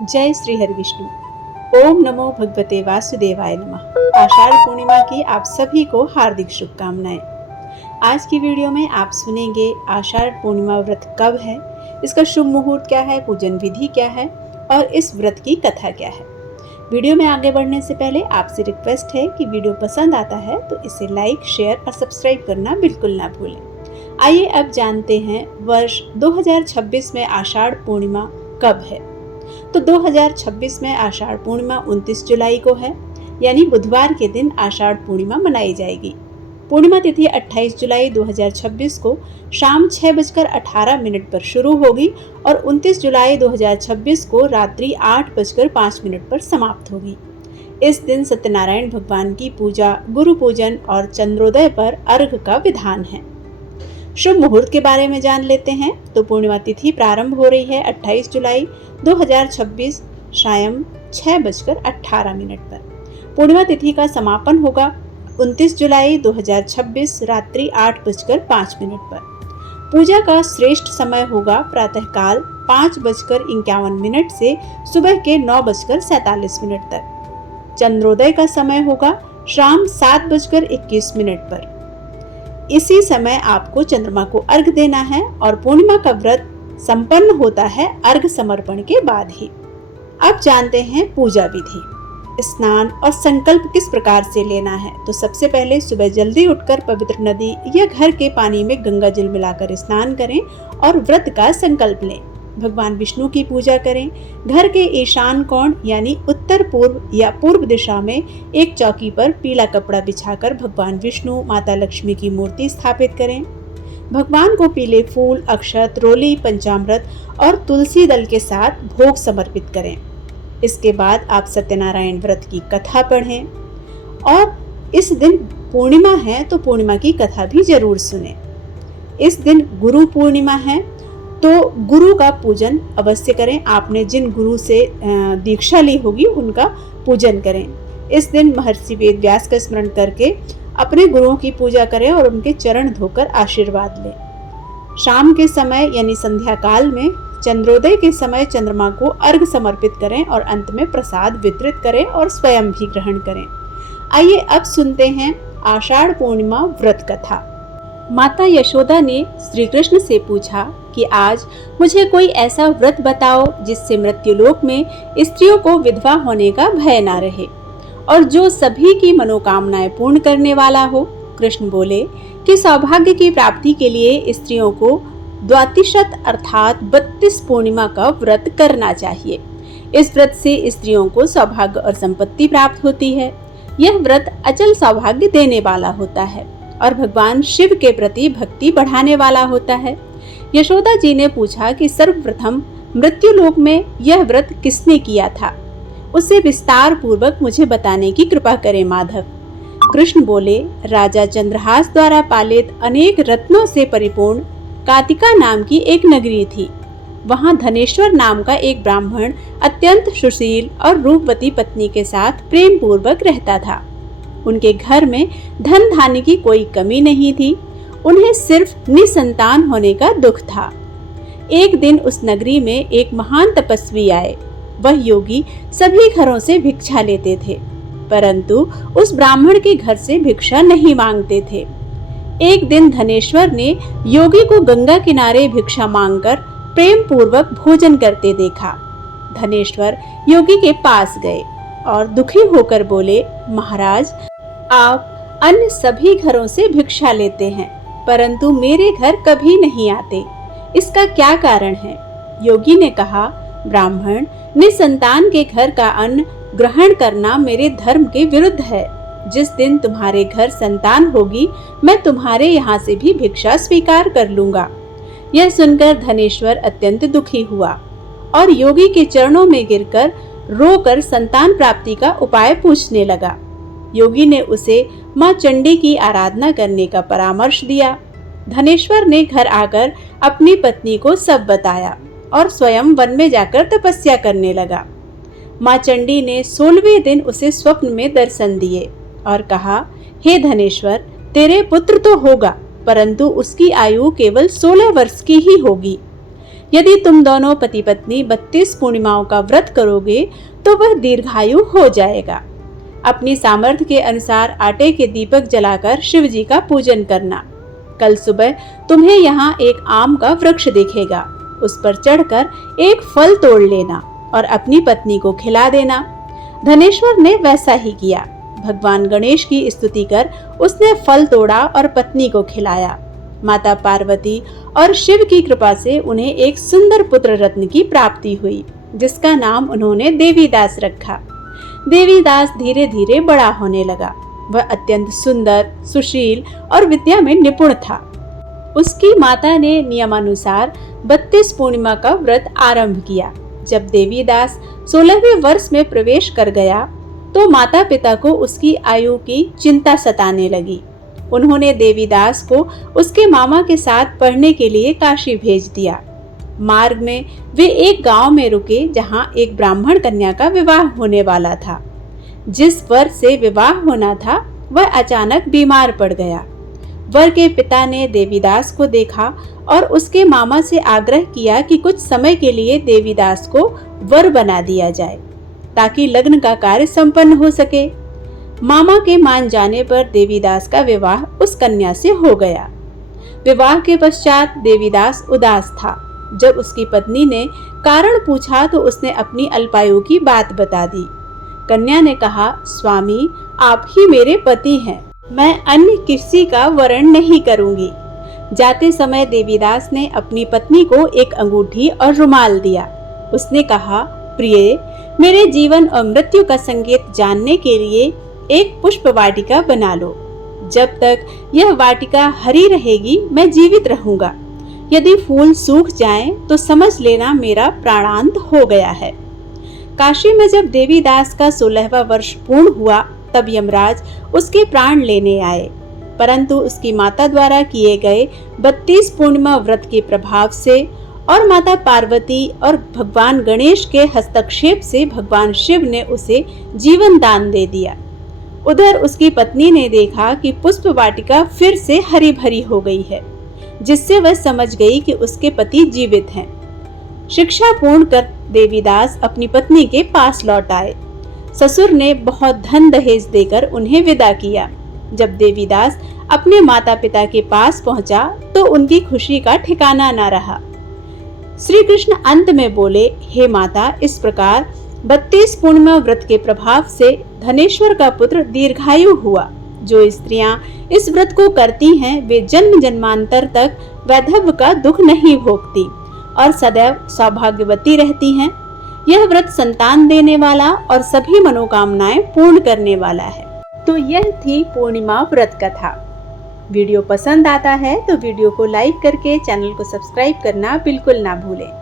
जय श्री हरि विष्णु। ओम नमो भगवते वासुदेवाय नमः। आषाढ़ पूर्णिमा की आप सभी को हार्दिक शुभकामनाएं। आज की वीडियो में आप सुनेंगे आषाढ़ पूर्णिमा व्रत कब है, इसका शुभ मुहूर्त क्या है, पूजन विधि क्या है और इस व्रत की कथा क्या है। वीडियो में आगे बढ़ने से पहले आपसे रिक्वेस्ट है कि वीडियो पसंद आता है तो इसे लाइक, शेयर और सब्सक्राइब करना बिल्कुल ना भूलें। आइए अब जानते हैं वर्ष 2026 में आषाढ़ पूर्णिमा कब है। तो 2026 में आषाढ़ पूर्णिमा 29 जुलाई को है, यानी बुधवार के दिन आषाढ़ पूर्णिमा मनाई जाएगी। पूर्णिमा तिथि 28 जुलाई 2026 को शाम 6:18 पर शुरू होगी और 29 जुलाई 2026 को रात्रि 8:05 पर समाप्त होगी। इस दिन सत्यनारायण भगवान की पूजा, गुरु पूजन और चंद्रोदय पर अर्घ्य का विधान है। शुभ मुहूर्त के बारे में जान लेते हैं। तो पूर्णिमा तिथि प्रारंभ हो रही है 28 जुलाई 2026 शाम 6:18 पर। पूर्णिमा तिथि का समापन होगा 29 जुलाई 2026 रात्रि 8:05 पर। पूजा का श्रेष्ठ समय होगा प्रातःकाल 5:51 से सुबह के 9:47 तक। चंद्रोदय का समय होगा शाम 7:21 पर। इसी समय आपको चंद्रमा को अर्घ्य देना है और पूर्णिमा का व्रत संपन्न होता है अर्घ्य समर्पण के बाद ही। अब जानते हैं पूजा विधि। स्नान और संकल्प किस प्रकार से लेना है। तो सबसे पहले सुबह जल्दी उठकर पवित्र नदी या घर के पानी में गंगा जल मिलाकर स्नान करें और व्रत का संकल्प लें। भगवान विष्णु की पूजा करें। घर के ईशान कोण यानी उत्तर पूर्व या पूर्व दिशा में एक चौकी पर पीला कपड़ा बिछाकर भगवान विष्णु, माता लक्ष्मी की मूर्ति स्थापित करें। भगवान को पीले फूल, अक्षत, रोली, पंचामृत और तुलसी दल के साथ भोग समर्पित करें। इसके बाद आप सत्यनारायण व्रत की कथा पढ़ें और इस दिन पूर्णिमा है तो पूर्णिमा की कथा भी जरूर सुनें। इस दिन गुरु पूर्णिमा है तो गुरु का पूजन अवश्य करें। आपने जिन गुरु से दीक्षा ली होगी उनका पूजन करें। इस दिन महर्षि वेद व्यास का स्मरण करके अपने गुरुओं की पूजा करें और उनके चरण धोकर आशीर्वाद लें। शाम के समय यानी संध्या काल में चंद्रोदय के समय चंद्रमा को अर्घ्य समर्पित करें और अंत में प्रसाद वितरित करें और स्वयं भी ग्रहण करें। आइए अब सुनते हैं आषाढ़ पूर्णिमा व्रत कथा। माता यशोदा ने श्री कृष्ण से पूछा कि आज मुझे कोई ऐसा व्रत बताओ जिससे मृत्युलोक में स्त्रियों को विधवा होने का भय ना रहे और जो सभी की मनोकामनाएं पूर्ण करने वाला हो। कृष्ण बोले कि सौभाग्य की प्राप्ति के लिए स्त्रियों को द्वातिशत अर्थात 32 पूर्णिमा का व्रत करना चाहिए। इस व्रत से स्त्रियों को सौभाग्य और संपत्ति प्राप्त होती है। यह व्रत अचल सौभाग्य देने वाला होता है और भगवान शिव के प्रति भक्ति बढ़ाने वाला होता है। यशोदा जी ने पूछा कि सर्वप्रथम मृत्युलोक में यह व्रत किसने किया था, उसे विस्तार पूर्वक मुझे बताने की कृपा करें माधव। कृष्ण बोले, राजा चंद्रहास द्वारा पालित अनेक रत्नों से परिपूर्ण कातिका नाम की एक नगरी थी। वहां धनेश्वर नाम का एक ब्राह्मण अत्यंत सुशील और रूपवती पत्नी के साथ प्रेम पूर्वक रहता था। उनके घर में धन धान्य की कोई कमी नहीं थी। उन्हें सिर्फ निसंतान होने का दुख था। एक दिन उस नगरी में एक महान तपस्वी आए। वह योगी सभी घरों से भिक्षा लेते थे, परंतु उस ब्राह्मण के घर से भिक्षा नहीं मांगते थे। एक दिन धनेश्वर ने योगी को गंगा किनारे भिक्षा मांगकर प्रेम पूर्वक भोजन करते देखा। धनेश्वर योगी के पास गए और दुखी होकर बोले, महाराज, आप अन्य सभी घरों से भिक्षा लेते हैं परंतु मेरे घर कभी नहीं आते, इसका क्या कारण है। योगी ने कहा, ब्राह्मण, निसंतान के घर का अन्न ग्रहण करना मेरे धर्म के विरुद्ध है। जिस दिन तुम्हारे घर संतान होगी मैं तुम्हारे यहाँ से भी भिक्षा स्वीकार कर लूंगा। यह सुनकर धनेश्वर अत्यंत दुखी हुआ और योगी के चरणों में गिरकर रोकर संतान प्राप्ति का उपाय पूछने लगा। योगी ने उसे मां चंडी की आराधना करने का परामर्श दिया। धनेश्वर ने घर आकर अपनी पत्नी को सब बताया और स्वयं वन में जाकर तपस्या करने लगा। मां चंडी ने 16वें दिन उसे स्वप्न में दर्शन दिए और कहा, हे धनेश्वर, तेरे पुत्र तो होगा परंतु उसकी आयु केवल 16 वर्ष की ही होगी। यदि तुम दोनों पति पत्नी 32 पूर्णिमाओं का व्रत करोगे तो वह दीर्घायु हो जाएगा। अपनी सामर्थ्य के अनुसार आटे के दीपक जलाकर शिव जी का पूजन करना। कल सुबह तुम्हें यहाँ एक आम का वृक्ष दिखेगा, उस पर चढ़कर एक फल तोड़ लेना और अपनी पत्नी को खिला देना। धनेश्वर ने वैसा ही किया। भगवान गणेश की स्तुति कर उसने फल तोड़ा और पत्नी को खिलाया। माता पार्वती और शिव की कृपा से उन्हें एक सुंदर पुत्र रत्न की प्राप्ति हुई, जिसका नाम उन्होंने देवीदास रखा। देवीदास धीरे धीरे बड़ा होने लगा। वह अत्यंत सुंदर, सुशील और विद्या में निपुण था। उसकी माता ने नियमानुसार 32 पूर्णिमा का व्रत आरंभ किया। जब देवीदास 16वें वर्ष में प्रवेश कर गया तो माता पिता को उसकी आयु की चिंता सताने लगी। उन्होंने देवीदास को उसके मामा के साथ पढ़ने के लिए काशी भेज दिया। मार्ग में वे एक गांव में रुके जहां एक ब्राह्मण कन्या का विवाह होने वाला था। जिस वर से विवाह होना था वह अचानक बीमार पड़ गया। वर के पिता ने देवीदास को देखा और उसके मामा से आग्रह किया कि कुछ समय के लिए देवीदास को वर बना दिया जाए ताकि लग्न का कार्य संपन्न हो सके। मामा के मान जाने पर देवीदास का विवाह उस कन्या से हो गया। विवाह के पश्चात देवीदास उदास था। जब उसकी पत्नी ने कारण पूछा तो उसने अपनी अल्पायु की बात बता दी। कन्या ने कहा, स्वामी, आप ही मेरे पति हैं, मैं अन्य किसी का वरण नहीं करूंगी। जाते समय देवीदास ने अपनी पत्नी को एक अंगूठी और रुमाल दिया। उसने कहा, प्रिय, मेरे जीवन और मृत्यु का संकेत जानने के लिए एक पुष्प वाटिका बना लो। जब तक यह वाटिका हरी रहेगी मैं जीवित रहूंगा। यदि फूल सूख जाएं तो समझ लेना मेरा प्राणांत हो गया है। काशी में जब देवीदास का 16वां वर्ष पूर्ण हुआ तब यमराज उसके प्राण लेने आए, परंतु उसकी माता द्वारा किए गए 32 पूर्णिमा व्रत के प्रभाव से और माता पार्वती और भगवान गणेश के हस्तक्षेप से भगवान शिव ने उसे जीवन दान दे दिया। उधर उसकी पत्नी ने देखा कि पुष्प वाटिका फिर से हरी भरी हो गई है, जिससे वह समझ गई कि उसके पति जीवित हैं। शिक्षा पूर्ण कर देवीदास अपनी पत्नी के पास लौट आए। ससुर ने बहुत धन दहेज देकर उन्हें विदा किया। जब देवीदास अपने माता पिता के पास पहुंचा तो उनकी खुशी का ठिकाना न रहा। श्री कृष्ण अंत में बोले, हे माता, इस प्रकार 32 पूर्णिमा व्रत के प्रभाव से धनेश्वर का पुत्र दीर्घायु हुआ। जो स्त्रियां इस व्रत को करती हैं वे जन्म जन्मांतर तक वैधव्य का दुख नहीं भोगती और सदैव सौभाग्यवती रहती हैं। यह व्रत संतान देने वाला और सभी मनोकामनाएं पूर्ण करने वाला है। तो यह थी पूर्णिमा व्रत कथा। वीडियो पसंद आता है तो वीडियो को लाइक करके चैनल को सब्सक्राइब करना बिल्कुल ना भूलें।